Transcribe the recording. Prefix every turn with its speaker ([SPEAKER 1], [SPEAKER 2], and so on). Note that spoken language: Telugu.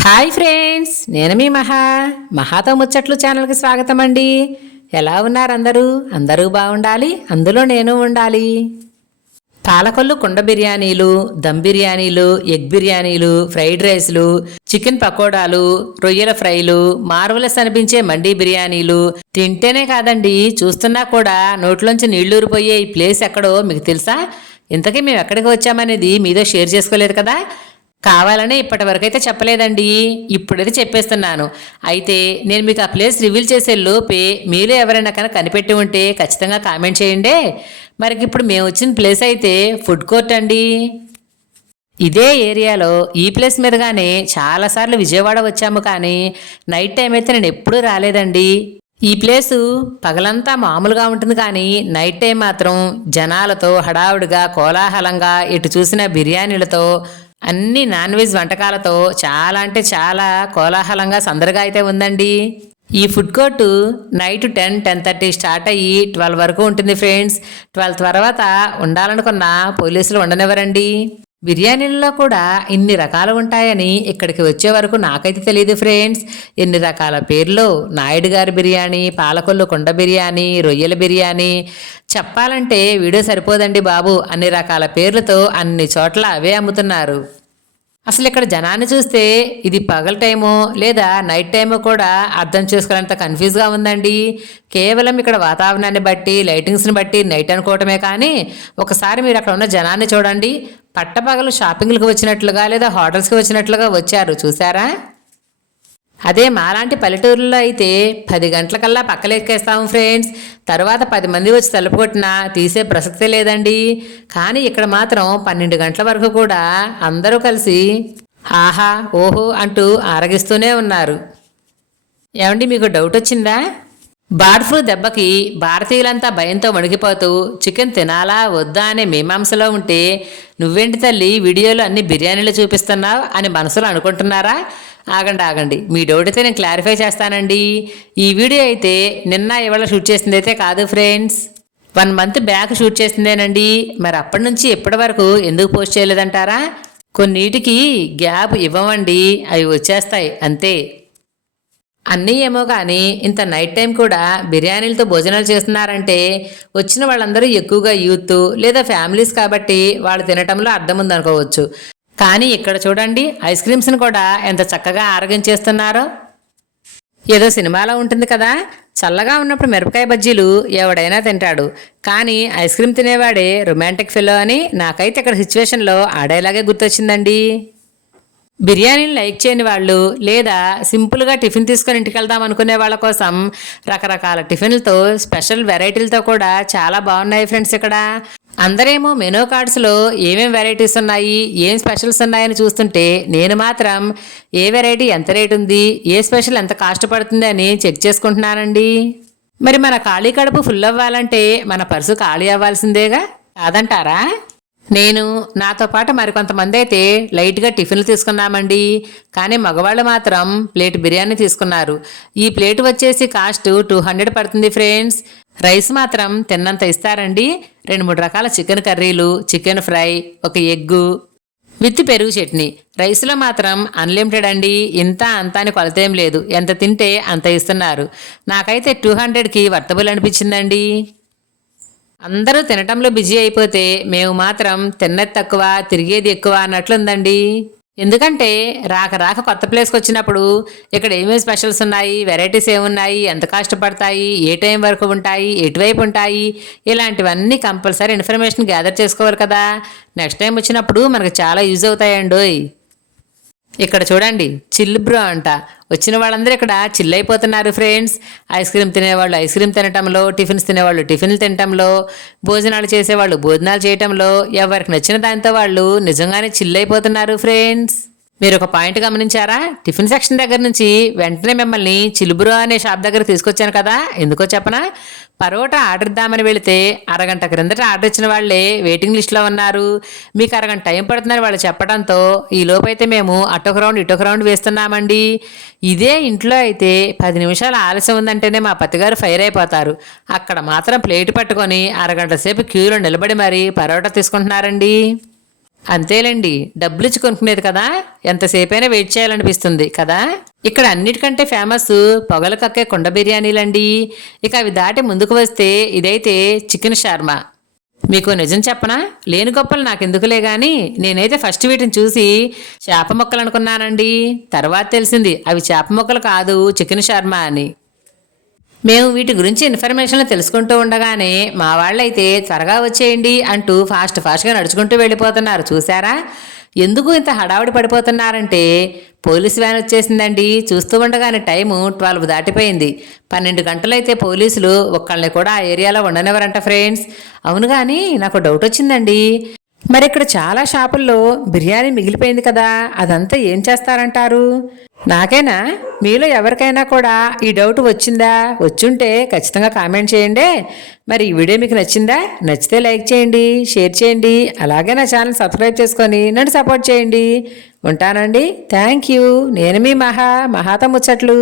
[SPEAKER 1] హాయ్ ఫ్రెండ్స్ నేను మీ మహా మహాతో ముచ్చట్లు ఛానల్కి స్వాగతం అండి ఎలా ఉన్నారు అందరూ? అందరూ బాగుండాలి అందులో నేను ఉండాలి. పాలకొల్లు కుండ బిర్యానీలు దమ్ బిర్యానీలు ఎగ్ బిర్యానీలు ఫ్రైడ్ రైస్లు చికెన్ పకోడాలు రొయ్యల ఫ్రైలు మార్వలస్ అనిపించే మండీ బిర్యానీలు తింటేనే కాదండి చూస్తున్నా కూడా నోట్లోంచి నీళ్ళూరిపోయే ఈ ప్లేస్ ఎక్కడో మీకు తెలుసా? ఇంతకీ మేము ఎక్కడికి వచ్చామనేది మీతో షేర్ చేసుకోలేదు కదా? కావాలనే ఇప్పటి వరకు అయితే చెప్పలేదండి. ఇప్పుడైతే చెప్పేస్తున్నాను. అయితే నేను మీకు ఆ ప్లేస్ రివీల్ చేసే లోపే మీలో ఎవరైనా కనుక కనిపెట్టి ఉంటే ఖచ్చితంగా కామెంట్ చేయండి. మరికి ఇప్పుడు మేము వచ్చిన ప్లేస్ అయితే ఫుడ్ కోర్ట్ అండి. ఇదే ఏరియాలో ఈ ప్లేస్ మీదగానే చాలాసార్లు విజయవాడ వచ్చాము కానీ నైట్ టైం అయితే నేను ఎప్పుడూ రాలేదండి. ఈ ప్లేసు పగలంతా మామూలుగా ఉంటుంది కానీ నైట్ టైం మాత్రం జనాలతో హడావుడిగా కోలాహలంగా ఎటు చూసిన బిర్యానీలతో అన్ని నాన్ వెజ్ వంటకాలతో చాలా అంటే చాలా కోలాహలంగా సందడిగా అయితే ఉందండి. ఈ food court night ten ten thirty start అయ్యి ట్వెల్వ్ వరకు ఉంటుంది ఫ్రెండ్స్. ట్వెల్వ్ తర్వాత ఉండాలనుకున్న పోలీసులు ఉండనివ్వరండి. బిర్యానీల్లో కూడా ఇన్ని రకాలు ఉంటాయని ఇక్కడికి వచ్చే వరకు నాకైతే తెలియదు ఫ్రెండ్స్. ఎన్ని రకాల పేర్లు? నాయుడు గారి బిర్యానీ పాలకొల్లు కుండ బిర్యానీ రొయ్యల బిర్యానీ. చెప్పాలంటే వీడియో సరిపోదండి బాబు. అన్ని రకాల పేర్లతో అన్ని చోట్ల అవే అమ్ముతున్నారు. అసలు ఇక్కడ జనాన్ని చూస్తే ఇది పగల టైమో లేదా నైట్ టైమో కూడా అర్థం చేసుకోవాలంత కన్ఫ్యూజ్గా ఉందండి. కేవలం ఇక్కడ వాతావరణాన్ని బట్టి లైటింగ్స్ని బట్టి నైట్ అనుకోవటమే కానీ ఒకసారి మీరు అక్కడ ఉన్న జనాన్ని చూడండి. పట్టపగలు షాపింగ్లకు వచ్చినట్లుగా లేదా హోటల్స్కి వచ్చినట్లుగా వచ్చారు. చూసారా అదే మాలాంటి పల్లెటూరులో అయితే పది గంటలకల్లా పక్కలెక్కేస్తాము ఫ్రెండ్స్. తర్వాత పది మంది వచ్చి తలుపు కొట్టినా తీసే ప్రసక్తే లేదండి. కానీ ఇక్కడ మాత్రం పన్నెండు గంటల వరకు కూడా అందరూ కలిసి ఆహా ఓహో అంటూ ఆరగిస్తూనే ఉన్నారు. ఏమండి మీకు డౌట్ వచ్చిందా? బర్డ్ ఫ్లూ దెబ్బకి భారతీయులంతా భయంతో వణికిపోతూ చికెన్ తినాలా వద్దా అనే మీమాంసలో ఉంటే నువ్వేంటి తల్లి వీడియోలో అన్ని బిర్యానీలు చూపిస్తున్నావు అని మనసులో అనుకుంటున్నారా? ఆగండి ఆగండి. మీ డౌట్ అయితే నేను క్లారిఫై చేస్తానండి. ఈ వీడియో అయితే నిన్న ఇవాళ షూట్ చేసింది అయితే కాదు friends. One month back shoot చేసిందేనండి. మరి అప్పటి నుంచి ఎప్పటి వరకు ఎందుకు పోస్ట్ చేయలేదంటారా? కొన్నిటికి గ్యాప్ ఇవ్వమండి అవి వచ్చేస్తాయి. అంతే. అన్నీ ఏమో కానీ ఇంత నైట్ టైం కూడా బిర్యానీలతో భోజనాలు చేస్తున్నారంటే వచ్చిన వాళ్ళందరూ ఎక్కువగా యూత్ లేదా ఫ్యామిలీస్ కాబట్టి వాళ్ళు తినటంలో అర్థం ఉందనుకోవచ్చు కానీ ఇక్కడ చూడండి ఐస్ క్రీమ్స్ని కూడా ఎంత చక్కగా ఆరగించేస్తున్నారో ఏదో సినిమాలో ఉంటుంది కదా. చల్లగా ఉన్నప్పుడు మిరపకాయ బజ్జీలు ఎవడైనా తింటాడు. కానీ ఐస్ క్రీమ్ తినేవాడే రొమాంటిక్ ఫెలో అని నాకైతే ఇక్కడ సిచ్యువేషన్లో ఆడేలాగే గుర్తొచ్చిందండి. బిర్యానీని లైక్ చేయని వాళ్ళు లేదా సింపుల్గా టిఫిన్ తీసుకొని ఇంటికి వెళ్దాం అనుకునే వాళ్ళ కోసం రకరకాల టిఫిన్లతో స్పెషల్ వెరైటీలతో కూడా చాలా బాగున్నాయి ఫ్రెండ్స్ ఇక్కడ. అందరేమో మెనూ కార్డ్స్లో ఏమేమి వెరైటీస్ ఉన్నాయి ఏం స్పెషల్స్ ఉన్నాయని చూస్తుంటే నేను మాత్రం ఏ వెరైటీ ఎంత రేట్ ఉంది ఏ స్పెషల్ ఎంత కాస్ట్ పడుతుంది అని చెక్ చేసుకుంటున్నానండి. మరి మన ఖాళీ కడుపు ఫుల్ అవ్వాలంటే మన పర్సు ఖాళీ అవ్వాల్సిందేగా? కాదంటారా? నేను నాతో పాటు మరికొంతమంది అయితే లైట్గా టిఫిన్లు తీసుకున్నామండి. కానీ మగవాళ్ళు మాత్రం ప్లేట్ బిర్యానీ తీసుకున్నారు. ఈ ప్లేట్ వచ్చేసి కాస్ట్ టూ హండ్రెడ్ పడుతుంది ఫ్రెండ్స్. రైస్ మాత్రం తిన్నంత ఇస్తారండి. రెండు మూడు రకాల చికెన్ కర్రీలు చికెన్ ఫ్రై ఒక ఎగ్గు. విత్ పెరుగు చట్నీ. రైస్లో మాత్రం అన్లిమిటెడ్ అండి. ఇంత అంత అని కొలతేం లేదు. ఎంత తింటే అంత ఇస్తున్నారు. నాకైతే టూ హండ్రెడ్కి వర్తబుల్ అనిపించిందండి. అందరూ తినటంలో బిజీ అయిపోతే మేము మాత్రం తిన్నది తక్కువ తిరిగేది ఎక్కువ అన్నట్లుందండి. ఎందుకంటే రాక రాక కొత్త ప్లేస్కి వచ్చినప్పుడు ఇక్కడ ఏమేమి స్పెషల్స్ ఉన్నాయి వెరైటీస్ ఏమున్నాయి ఎంత కష్టపడతాయి ఏ టైం వరకు ఉంటాయి ఎటువైపు ఉంటాయి ఇలాంటివన్నీ కంపల్సరీ ఇన్ఫర్మేషన్ గ్యాదర్ చేసుకోవాలి కదా. నెక్స్ట్ టైం వచ్చినప్పుడు మనకు చాలా యూజ్ అవుతాయండోయ్. ఇక్కడ చూడండి చిల్లు బ్రో అంట. వచ్చిన వాళ్ళందరూ ఇక్కడ చిల్లైపోతున్నారు ఫ్రెండ్స్. ఐస్ క్రీమ్ తినేవాళ్ళు ఐస్ క్రీమ్ తినటంలో టిఫిన్స్ తినేవాళ్ళు టిఫిన్లు తినటంలో భోజనాలు చేసేవాళ్ళు భోజనాలు చేయటంలో ఎవరికి నచ్చిన దాంతో వాళ్ళు నిజంగానే చిల్లైపోతున్నారు ఫ్రెండ్స్. మీరు ఒక పాయింట్ గమనించారా? టిఫిన్ సెక్షన్ దగ్గర నుంచి వెంటనే మిమ్మల్ని చిలుబురు అనే షాప్ దగ్గర తీసుకొచ్చాను కదా? ఎందుకో చెప్పనా? పరోటా ఆర్డర్ ఇద్దామని వెళితే అరగంట క్రిందట ఆర్డర్ ఇచ్చిన వాళ్ళే వెయిటింగ్ లిస్ట్లో ఉన్నారు. మీకు అరగంట టైం పడుతుందని వాళ్ళు చెప్పడంతో ఈ లోపైతే మేము అటొక రౌండ్ ఇటొక రౌండ్ వేస్తున్నామండి. ఇదే ఇంట్లో అయితే పది నిమిషాలు ఆలస్యం ఉందంటేనే మా పతిగారు ఫైర్ అయిపోతారు. అక్కడ మాత్రం ప్లేట్ పట్టుకొని అరగంట సేపు క్యూలో నిలబడి మరీ పరోటా తీసుకుంటున్నారండి. అంతేలేండి డబ్బులు ఇచ్చి కొనుక్కునేది కదా? ఎంతసేపైనా వెయిట్ చేయాలనిపిస్తుంది కదా? ఇక్కడ అన్నిటికంటే ఫేమస్ పొగలు కక్కే కుండ బిర్యానీలండి. ఇక అవి దాటి ముందుకు వస్తే ఇదైతే చికెన్ షార్మా. మీకు నిజం చెప్పనా? లేని గొప్పలు నాకెందుకులే గాని నేనైతే ఫస్ట్ వీటిని చూసి చేప మొక్కలు అనుకున్నానండి తర్వాత తెలిసింది అవి చేప మొక్కలు కాదు చికెన్ షార్మా అని. మేము వీటి గురించి ఇన్ఫర్మేషన్లు తెలుసుకుంటూ ఉండగానే మా వాళ్ళైతే త్వరగా వచ్చేయండి అంటూ ఫాస్ట్ ఫాస్ట్గా నడుచుకుంటూ వెళ్ళిపోతున్నారు. చూసారా ఎందుకు ఇంత హడావుడి పడిపోతున్నారంటే పోలీస్ వ్యాన్ వచ్చేసిందండి. చూస్తూ ఉండగానే టైము ట్వెల్వ్ దాటిపోయింది. పన్నెండు గంటలైతే పోలీసులు ఒక్కళ్ళని కూడా ఆ ఏరియాలో ఉండనివ్వరంట ఫ్రెండ్స్. అవును కానీ నాకు డౌట్ వచ్చిందండి. మరి ఇక్కడ చాలా షాపుల్లో బిర్యానీ మిగిలిపోయింది కదా అదంతా ఏం చేస్తారంటారు? నాకైనా? మీలో ఎవరికైనా కూడా ఈ డౌట్ వచ్చిందా? వచ్చుంటే ఖచ్చితంగా కామెంట్ చేయండి. మరి ఈ వీడియో మీకు నచ్చిందా? నచ్చితే లైక్ చేయండి షేర్ చేయండి అలాగే నా ఛానల్ సబ్స్క్రైబ్ చేసుకొని నన్ను సపోర్ట్ చేయండి. ఉంటానండి. Thank you. నేను మీ మహా మహాత ముచ్చట్లు.